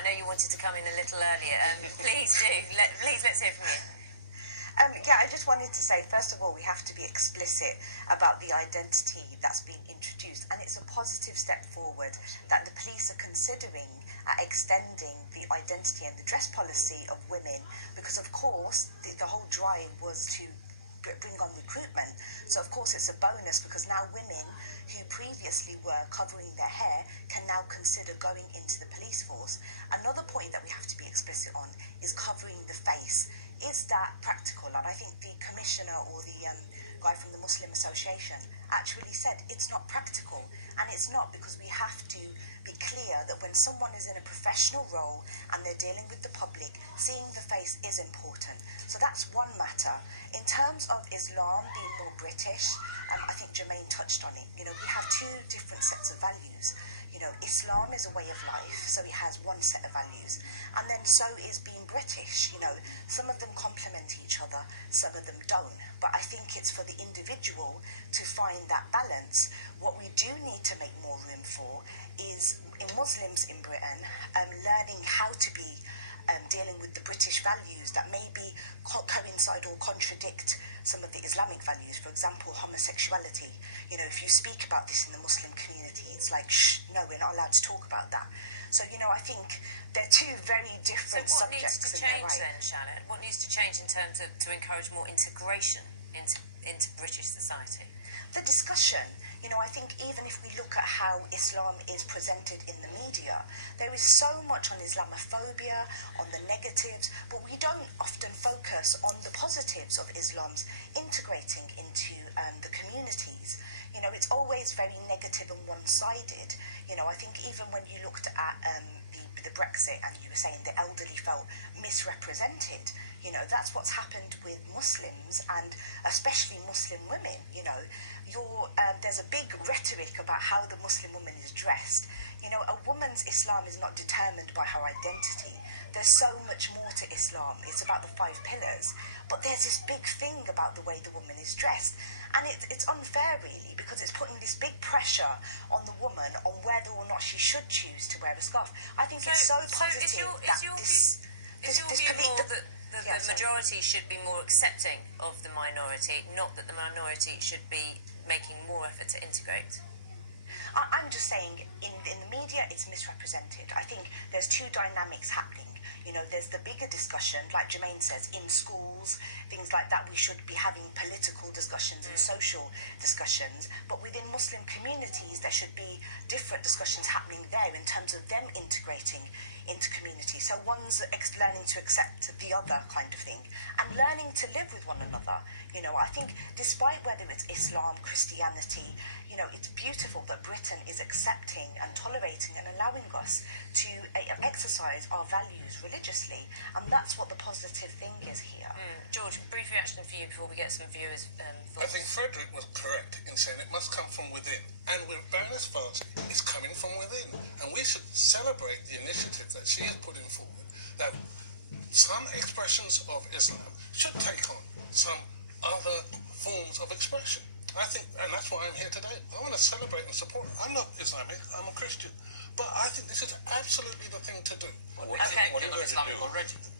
I know you wanted to come in a little earlier. Please do. Let's hear from you. Yeah, I just wanted to say, first of all, we have to be explicit about the identity that's been introduced, and it's a positive step forward that the police are considering extending the identity and the dress policy of women, because of course the whole drive was to bring on recruitment. So of course it's a bonus, because now women who previously were covering their hair can now consider going into the police force. Another point that we have to be explicit on is covering the face. Is that practical? And I think the commissioner or the guy from the Muslim Association actually said it's not practical. And it's not, because we have to be clear that when someone is in a professional role and they're dealing with the public, seeing the face is important. So that's one matter. In terms of Islam being more British, I think Jermaine touched on it. You know, we have two different sets of values. You know, Islam is a way of life, so it has one set of values. And then so is being British. You know, some of them complement each other, some of them don't. But I think it's for the individual to find that balance. What we do need to make more room for is, in Muslims in Britain, learning how to be dealing with the British values that maybe coincide or contradict some of the Islamic values. For example, homosexuality. You know, if you speak about this in the Muslim community, it's like, shh, no, we're not allowed to talk about that. So, you know, I think they're two very different subjects. So what needs to change then, Shalina? What needs to change in terms of to encourage more integration into British society? The discussion. You know, I think even if we look at how Islam is presented in the media, there is so much on Islamophobia, on the negatives, but we don't often focus on the positives of Islam's integrating into the communities. You know, it's always very negative and one-sided. You know, I think even when you looked at the Brexit and you were saying the elderly felt misrepresented, you know, that's what's happened with Muslims and especially Muslim women. You know, there's a big rhetoric about how the Muslim woman is dressed. You know, a woman's Islam is not determined by her identity. There's so much more to Islam. It's about the 5 pillars. But there's this big thing about the way the woman is dressed. And it's unfair, really, because it's putting this big pressure on the woman on whether or not she should choose to wear a scarf. I think it's so positive is your view more that the majority should be more accepting of the minority, not that the minority should be making more effort to integrate? I'm just saying, in the media, it's misrepresented. I think there's two dynamics happening. You know, there's the bigger discussion, like Jermaine says, in schools, things like that. We should be having political discussions and social discussions. But within Muslim communities, there should be different discussions happening there in terms of them integrating into community. So one's learning to accept the other kind of thing and learning to live with one another. You know, I think despite whether it's Islam, Christianity, you know, it's beautiful that Britain is accepting and tolerating and allowing us to exercise our values religiously. And that's what the positive thing is here. George, brief reaction for you before we get some viewers' thoughts. I think Frederick was correct in saying it must come from within. And with Baroness Farsi, it's coming from within. And we should celebrate the initiative that she is putting forward, that some expressions of Islam should take on some other forms of expression. I think, and that's why I'm here today. I want to celebrate and support. I'm not Islamic, I'm a Christian. But I think this is absolutely the thing to do. What are you going to do?